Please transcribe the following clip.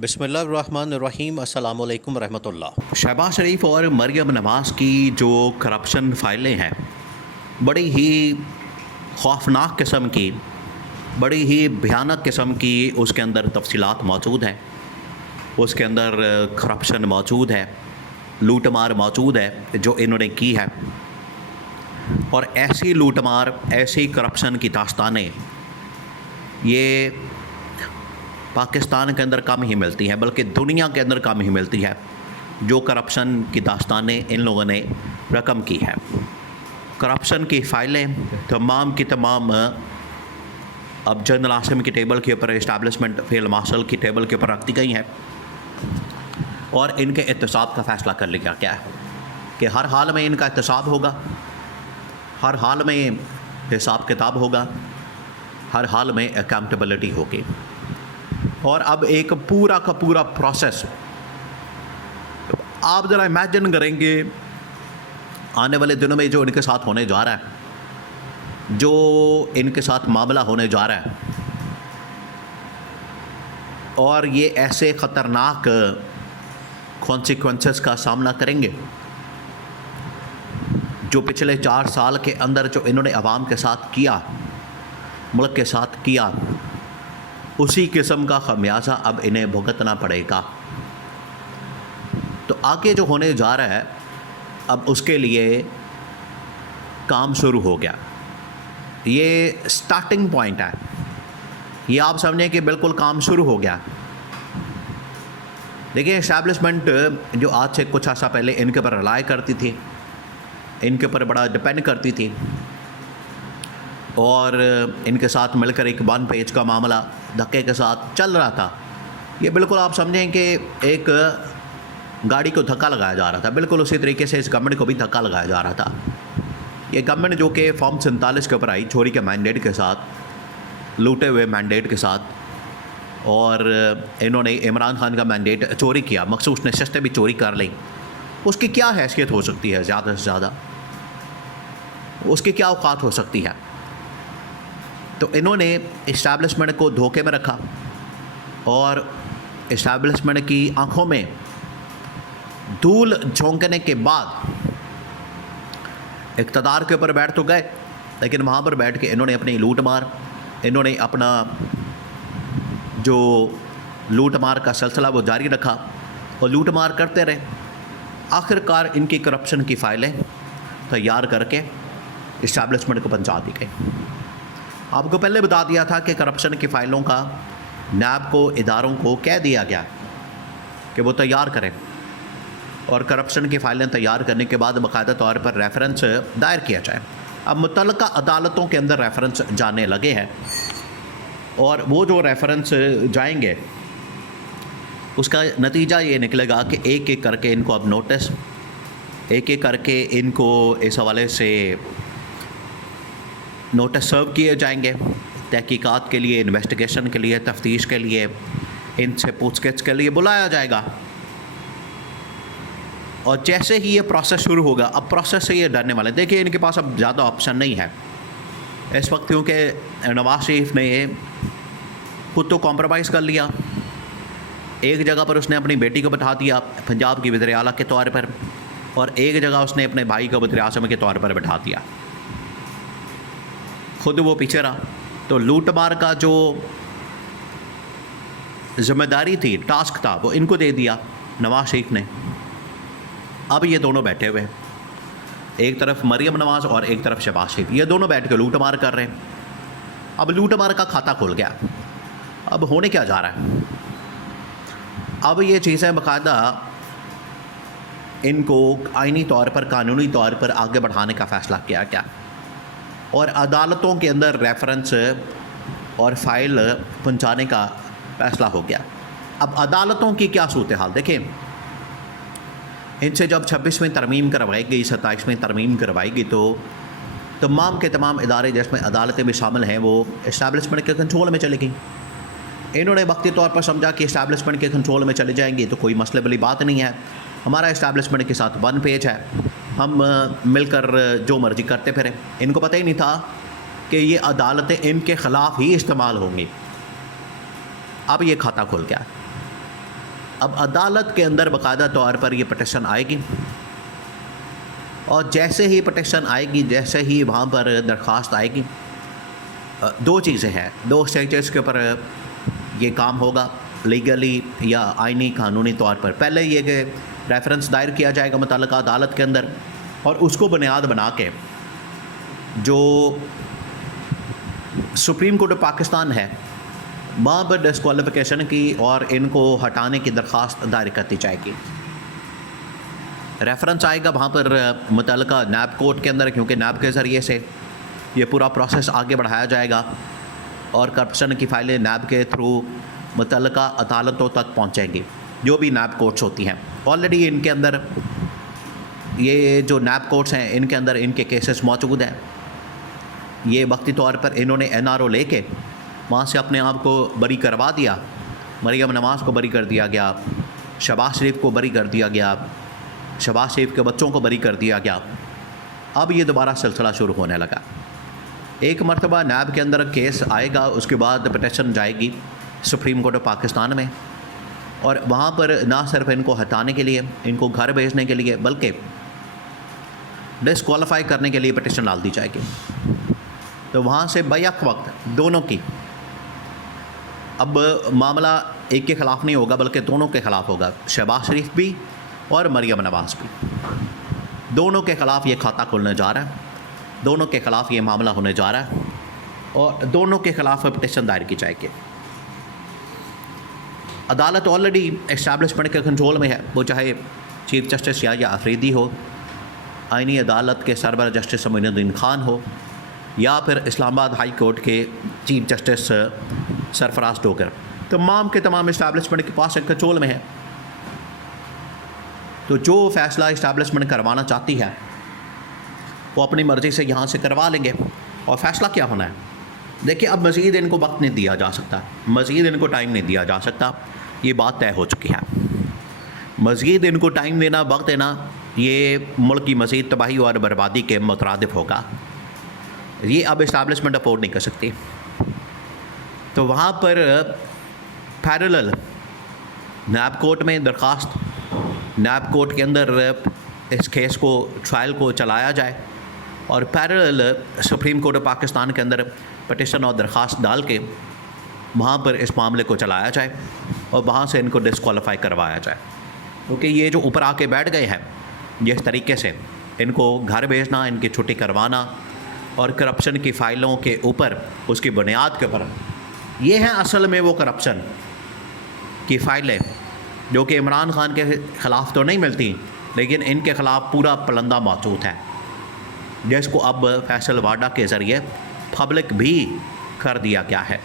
बिस्मिल्लाहिर्रहमानिर्रहीम अस्सलामु अलैकुम रहमतुल्लाह। शहबाज शरीफ और मरियम नवाज़ की जो करप्शन फाइलें हैं, बड़ी ही खौफनाक किस्म की, बड़ी ही भयानक किस्म की उसके अंदर तफसीलात मौजूद हैं। उसके अंदर करप्शन मौजूद है, लूट मार मौजूद है जो इन्होंने की है। और ऐसी लूट मार, ऐसी करप्शन की दास्तानें ये पाकिस्तान के अंदर कम ही मिलती हैं, बल्कि दुनिया के अंदर कम ही मिलती है जो करप्शन की दास्तानें इन लोगों ने रकम की है। करप्शन की फ़ाइलें तमाम की तमाम अब जनरल आसिम की टेबल के ऊपर, इस्टेब्लिशमेंट फील्ड मार्शल की टेबल के ऊपर रख दी गई हैं और इनके एहतसाब का फ़ैसला कर लिया गया है कि हर हाल में इनका एहतसाब होगा, हर हाल में हिसाब किताब होगा, हर हाल में अकाउंटेबिलिटी होगी। और अब एक पूरा का पूरा प्रोसेस आप ज़रा इमेजिन करेंगे आने वाले दिनों में जो इनके साथ होने जा रहा है, जो इनके साथ मामला होने जा रहा है, और ये ऐसे ख़तरनाक कॉन्सिक्वेंसेस का सामना करेंगे जो पिछले 4 साल के अंदर जो इन्होंने अवाम के साथ किया, मुल्क के साथ किया, उसी किस्म का खमियाजा अब इन्हें भुगतना पड़ेगा। तो आगे जो होने जा रहा है अब उसके लिए काम शुरू हो गया। ये स्टार्टिंग पॉइंट है, ये आप समझें कि बिल्कुल काम शुरू हो गया। देखिए, इस्टेब्लिशमेंट जो आज से कुछ अर्सा पहले इनके ऊपर रिलाय करती थी, इनके ऊपर बड़ा डिपेंड करती थी और इनके साथ मिलकर एक 1 पेज का मामला धक्के के साथ चल रहा था, ये बिल्कुल आप समझें कि एक गाड़ी को धक्का लगाया जा रहा था। बिल्कुल उसी तरीके से इस गवर्नमेंट को भी धक्का लगाया जा रहा था। ये गवर्नमेंट जो कि फॉर्म 47 के ऊपर आई, चोरी के मैंडेट के साथ, लूटे हुए मैंडेट के साथ, और इन्होंने इमरान खान का मैंडेट चोरी किया, मखसूस नशस्तें भी चोरी कर ली। उसकी क्या हैसियत हो सकती है? ज़्यादा से ज़्यादा उसकी क्या औकात हो सकती है? तो इन्होंने इस्टेब्लिशमेंट को धोखे में रखा और इस्टेब्लिशमेंट की आंखों में धूल झोंकने के बाद इक़्तिदार के ऊपर बैठ तो गए, लेकिन वहाँ पर बैठ के इन्होंने अपनी लूट मार, इन्होंने अपना जो लूट मार का सिलसिला वो जारी रखा और लूट मार करते रहे। आखिरकार इनकी करप्शन की फ़ाइलें तैयार करके इस्टेब्लिशमेंट को पहुँचा दी गई। आपको पहले बता दिया था कि करप्शन की फ़ाइलों का नैब को, इदारों को कह दिया गया कि वो तैयार करें और करप्शन की फ़ाइलें तैयार करने के बाद बाकायदा तौर पर रेफरेंस दायर किया जाए। अब मुतल्लिका अदालतों के अंदर रेफरेंस जाने लगे हैं और वो जो रेफरेंस जाएंगे उसका नतीजा ये निकलेगा कि एक एक करके इनको अब नोटिस, एक एक करके इनको इस हवाले से नोटिस सर्व किए जाएंगे। तहकीकात के लिए, इन्वेस्टिगेशन के लिए, तफ्तीश के लिए, इनसे पूछगिछ के लिए बुलाया जाएगा। और जैसे ही ये प्रोसेस शुरू होगा, अब प्रोसेस से ये डरने वाले, देखिए इनके पास अब ज़्यादा ऑप्शन नहीं है इस वक्त, क्योंकि नवाज शरीफ ने खुद तो कॉम्प्रोमाइज़ कर लिया। एक जगह पर उसने अपनी बेटी को बैठा दिया पंजाब की वज़ीर आला के तौर पर, और एक जगह उसने अपने भाई को वज़ीर आज़म के तौर पर बैठा दिया, खुद वो पीछे रहा। तो लूट मार का जो ज़िम्मेदारी थी, टास्क था, वो इनको दे दिया नवाज शरीफ ने। अब ये दोनों बैठे हुए, एक तरफ मरियम नवाज़ और एक तरफ शहबाज शरीफ, ये दोनों बैठ के लूट मार कर रहे हैं। अब लूट मार का खाता खुल गया। अब होने क्या जा रहा है? अब ये चीज़ें बाकायदा इनको आईनी तौर पर, कानूनी तौर पर आगे बढ़ाने का फ़ैसला किया गया और अदालतों के अंदर रेफरेंस और फाइल पहुंचाने का फ़ैसला हो गया। अब अदालतों की क्या सूरत हाल देखें, इनसे जब 26वीं तरमीम करवाई गई, 27वीं तरमीम करवाई गई, तो तमाम के तमाम इदारे जिसमें अदालतें भी शामिल हैं वो इस्टेब्लिशमेंट के कंट्रोल में चली गई। इन्होंने वक्ती तौर पर समझा कि इस्टेब्लिशमेंट के कंट्रोल में चले जाएंगी तो कोई मसले वाली बात नहीं है, हमारा इस्टेब्लिशमेंट के साथ 1 पेज है, हम मिलकर जो मर्ज़ी करते फिरें। इनको पता ही नहीं था कि ये अदालतें इनके ख़िलाफ़ ही इस्तेमाल होंगी। अब ये खाता खुल गया। अब अदालत के अंदर बाकायदा तौर पर ये पटिशन आएगी और जैसे ही पटिशन आएगी, जैसे ही वहाँ पर दरख्वास्त आएगी, दो चीज़ें हैं, दो स्टेजेस के ऊपर ये काम होगा लीगली या आइनी कानूनी तौर पर। पहले ये कि रेफरेंस दायर किया जाएगा मुतल्लिका अदालत के अंदर और उसको बुनियाद बना के जो सुप्रीम कोर्ट ऑफ पाकिस्तान है वहाँ पर डिस्क्वालिफिकेशन की और इनको हटाने की दरख्वास्त दायर करती जाएगी। रेफरेंस आएगा वहाँ पर मुतल्लिका नैब कोर्ट के अंदर, क्योंकि नैब के ज़रिए से ये पूरा प्रोसेस आगे बढ़ाया जाएगा और करप्शन की फाइलें नैब के थ्रू मुतल्लिका अदालतों तक पहुँचेंगी, जो भी नैब कोर्ट्स होती हैं। ऑलरेडी इनके अंदर ये जो नैब कोर्ट्स हैं इनके अंदर इनके केसेस मौजूद हैं। ये वक्ती तौर पर इन्होंने NRO लेके वहाँ से अपने आप को बरी करवा दिया, मरियम नवाज़ को बरी कर दिया गया, शहबाज शरीफ को बरी कर दिया गया, शहबाज शरीफ के बच्चों को बरी कर दिया गया। अब ये दोबारा सिलसिला शुरू होने लगा। एक मरतबा नैब के अंदर केस आएगा, उसके बाद पटिशन जाएगी सुप्रीम कोर्ट ऑफ पाकिस्तान में और वहाँ पर ना सिर्फ इनको हटाने के लिए, इनको घर भेजने के लिए, बल्कि डिस्क्वालीफाई करने के लिए पटिशन डाल दी जाएगी। तो वहाँ से बैक वक्त दोनों की, अब मामला एक के ख़िलाफ़ नहीं होगा बल्कि दोनों के ख़िलाफ़ होगा, शहबाज शरीफ भी और मरियम नवाज़ भी, दोनों के ख़िलाफ़ ये खाता खुलने जा रहा है, दोनों के ख़िलाफ़ ये मामला होने जा रहा है और दोनों के ख़िलाफ़ पटिशन दायर की जाएगी। अदालत ऑलरेडी एस्टैब्लिशमेंट के कंट्रोल में है, वो चाहे चीफ जस्टिस या अफरीदी हो, आइनी अदालत के सरबर जस्टिस मोइनुद्दीन खान हो या फिर इस्लामाबाद हाई कोर्ट के चीफ जस्टिस सरफराज डोगर, तमाम के तमाम इस्टेब्लिशमेंट के पास कंट्रोल में है। तो जो फ़ैसला इस्टेब्लिशमेंट करवाना चाहती है वो अपनी मर्ज़ी से यहाँ से करवा लेंगे। और फ़ैसला क्या होना है, देखिए अब मज़ीद इनको वक्त नहीं दिया जा सकता, मज़ीद इनको टाइम नहीं दिया जा सकता, ये बात तय हो चुकी है। मज़ीद इनको टाइम देना, वक्त देना, ये मुल्क की मज़ीद तबाही और बर्बादी के मुतरादिफ होगा। ये अब इस्टेब्लिशमेंट अफोर्ड नहीं कर सकती। तो वहाँ पर पैरेलल नैब कोर्ट में दरख्वास्त, नैब कोर्ट के अंदर इस केस को, ट्रायल को चलाया जाए और parallel supreme court of Pakistan के अंदर पटिशन और दरख्वास्त डाल के वहाँ पर इस मामले को चलाया जाए और वहाँ से इनको डिस्क्वालीफाई करवाया जाए। क्योंकि ये जो ऊपर आके बैठ गए हैं, जिस तरीके से इनको घर भेजना, इनकी छुट्टी करवाना और करप्शन की फ़ाइलों के ऊपर, उसकी बुनियाद के ऊपर, ये हैं असल में वो करप्शन की फ़ाइलें जो कि इमरान खान के ख़िलाफ़ तो नहीं मिलती, लेकिन इनके ख़िलाफ़ पूरा पलंदा मौजूद है, जिसको अब फैसल वाडा के ज़रिए पब्लिक भी कर दिया गया है।